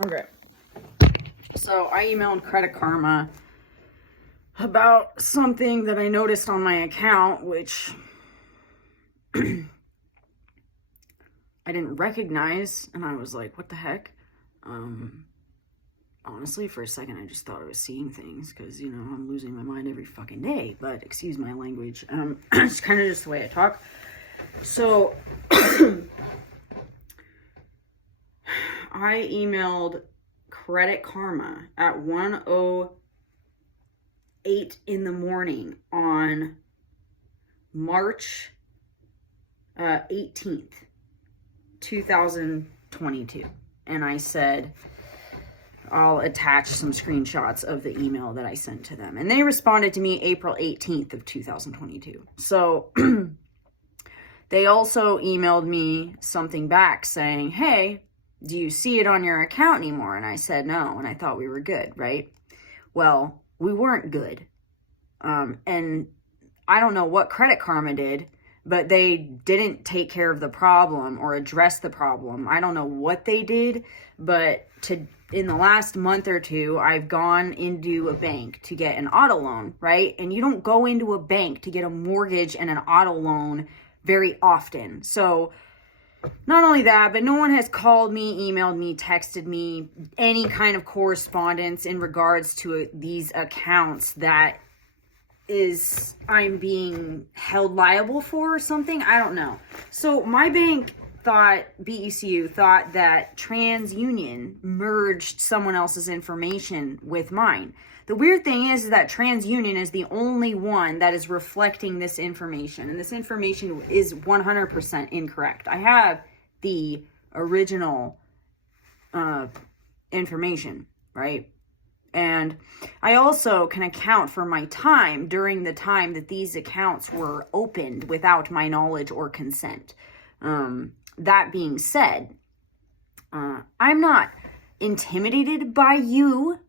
Okay. So I emailed Credit Karma about something that I noticed on my account, which I didn't recognize, and I was like, what the heck? Honestly, for a second, I just thought I was seeing things, because, you know, I'm losing my mind every fucking day, but excuse my language. It's kind of just the way I talk. So, I emailed Credit Karma at 1:08 in the morning on March 18th, 2022. And I said, I'll attach some screenshots of the email that I sent to them. And they responded to me April 18th of 2022. So they also emailed me something back saying, hey, do you see it on your account anymore? And I said no, and I thought we were good, right? Well, we weren't good. And I don't know what Credit Karma did, but they didn't take care of the problem or address the problem. I don't know what they did, but in the last month or two, I've gone into a bank to get an auto loan, right? And you don't go into a bank to get a mortgage and an auto loan very often. So not only that, but no one has called me, emailed me, texted me, any kind of correspondence in regards to these accounts that I'm being held liable for or something. I don't know. So my bank BECU thought that TransUnion merged someone else's information with mine. The weird thing is that TransUnion is the only one that is reflecting this information, and this information is 100% incorrect. I have the original information, right? And I also can account for my time during the time that these accounts were opened without my knowledge or consent. That being said, I'm not intimidated by you,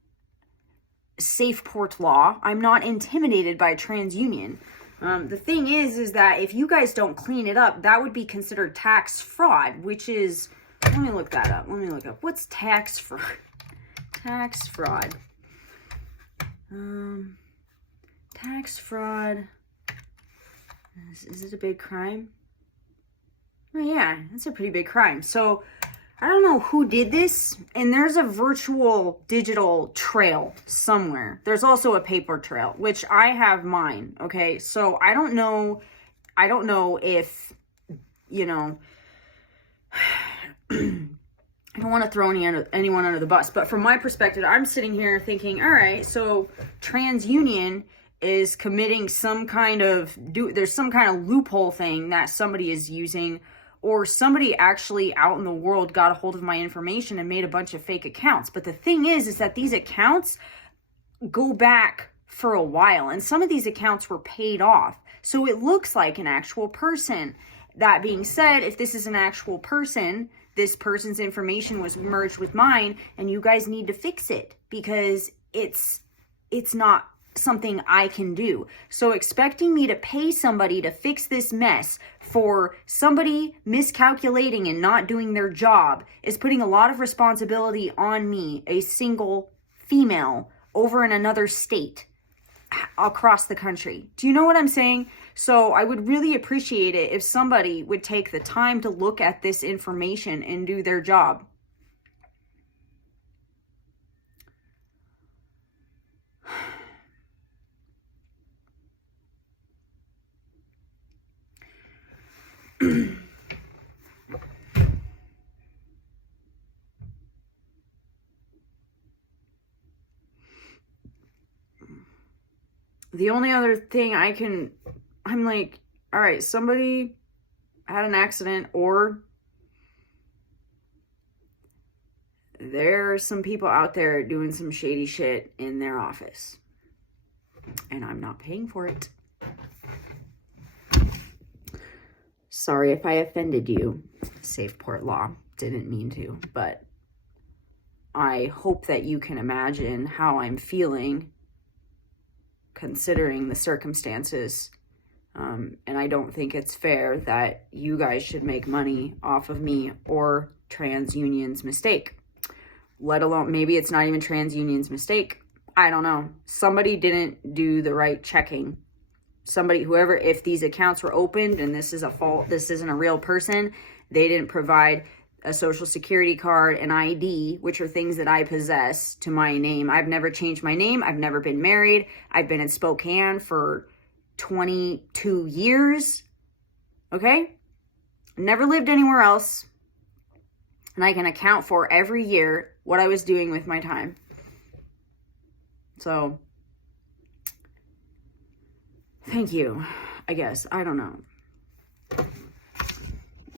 SafePort Law. I'm not intimidated by TransUnion. The thing is that if you guys don't clean it up, that would be considered tax fraud, which is, let me look that up. What's tax fraud? Tax fraud. Tax fraud. Is it a big crime? Oh yeah, it's a pretty big crime. So I don't know who did this, and there's a virtual digital trail somewhere. There's also a paper trail, which I have mine, okay? So I don't know if, you know, I don't want to throw anyone under the bus, but from my perspective, I'm sitting here thinking, all right, so TransUnion is committing there's some kind of loophole thing that somebody is using, or somebody actually out in the world got a hold of my information and made a bunch of fake accounts. But the thing is that these accounts go back for a while, and some of these accounts were paid off. So it looks like an actual person. That being said, if this is an actual person, this person's information was merged with mine, and you guys need to fix it, because it's not something I can do. So expecting me to pay somebody to fix this mess for somebody miscalculating and not doing their job is putting a lot of responsibility on me, a single female, over in another state across the country. Do you know what I'm saying? So I would really appreciate it if somebody would take the time to look at this information and do their job. The only other thing I'm like, all right, somebody had an accident, or there are some people out there doing some shady shit in their office, and I'm not paying for it. Sorry if I offended you, SafePort Law. Didn't mean to, but I hope that you can imagine how I'm feeling considering the circumstances. And I don't think it's fair that you guys should make money off of me or TransUnion's mistake. let alone, maybe it's not even TransUnion's mistake. I don't know. Somebody didn't do the right checking. Somebody, whoever, if these accounts were opened and this is a fault, this isn't a real person, they didn't provide a social security card, an ID, which are things that I possess, to my name. I've never changed my name. I've never been married. I've been in Spokane for 22 years. Okay? Never lived anywhere else. And I can account for every year what I was doing with my time. So, thank you, I guess. I don't know.